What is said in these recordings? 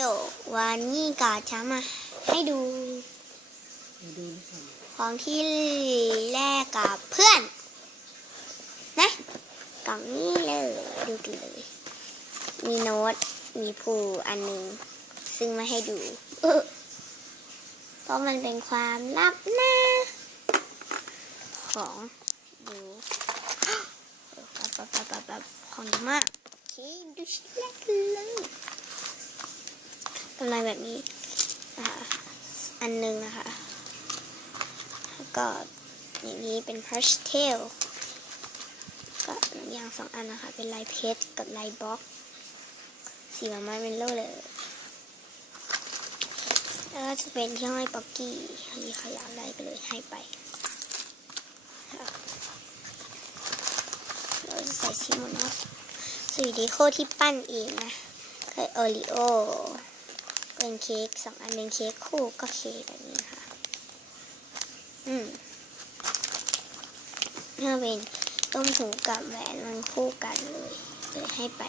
โยวันนี้ก็จะมาให้ดูมาดูนี่ก่อนของที่แลกกับเพื่อน นะกล่องนี้เลยดูกันเลย มีโน้ตมีผูอันหนึ่งซึ่งไม่ให้ดูเออเพราะมันเป็นความลับนะของดูเออปั๊บปั๊บปั๊บปั๊บปั๊บของเยอะมากโอเคดูชิ้นแรกกันเลย กำไรแบบนี้นะคะอันหนึ่งนะคะแล้วก็อย่างนี้เป็น brush tail ก็หนังยางสองอันนะคะ เป็นลายเพชรกับลายบล็อกสีมาม่าเป็นโลเลยแล้วก็จะเป็นที่ห้อยป๊อกกี้มีขยะอะไรก็เลยให้ไปเราจะใส่ชีสหมดเนาะสีดีโคที่ปั้นเองนะคือโอริโอ เป็นเค้กสองอันเป็นเค้กคู่ก็เค้กแบบนี้ค่ะ อืมถ้าเป็นต้มหูกับแหวนมันคู่กันเลยเลยให้ไป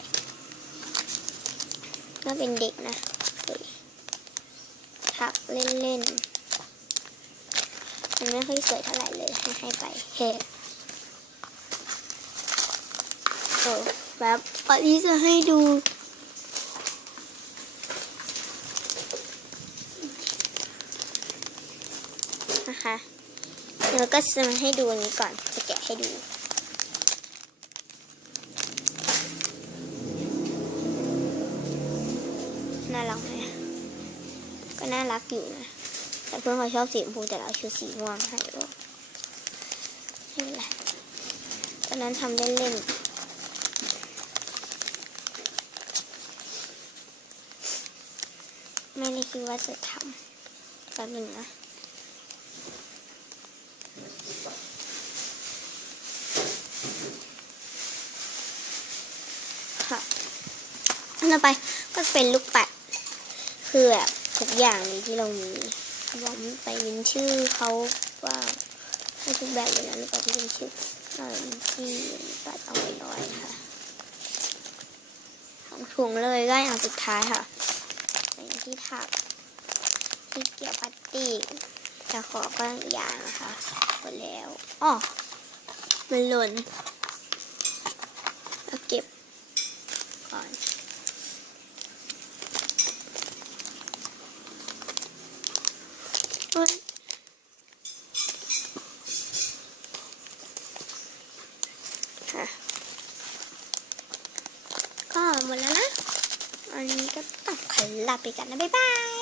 ถ้าเป็นเด็กนะเลยทักเล่นๆ มันไม่ค่อยสวยเท่าไหร่เลยให้ให้ไปเฮ้โอ้แบบอันนี้จะให้ดู นะคะแล้วก็จะมาให้ดูอันนี้ก่อน จะแกะให้ดูน่ารักไหมก็น่ารักอยู่นะ แต่เพื่อนเขาชอบสีชมพูแต่เราชุดสีม่วงให้ก็ไม่เป็นไรตอนนั้นทำเล่นๆไม่ได้คิดว่าจะทำแป๊บนึงนะ ค่ะต่อไปก็เป็นลูกปัดคือแบบทุกอย่างเลยที่เรามีผมไปเป็นชื่อเขาว่าให้ทุกแบบเลยนะลูกปัดที่เป็นชื่ออที่ปัดเอาไว้ร้อยค่ะของถุงเลยก็อย่างสุดท้ายค่ะเป็นที่ถักที่เกี่ยวพลาสติกแต่ขอก็อย่างนะคะหมดแล้วอ๋อมันหล่นเอาเก็บ ก่อนเฮ้ยค่ะก็หมดแล้วนะ อันนี้ก็ต้องขอลาไปกันนะ บ๊ายบาย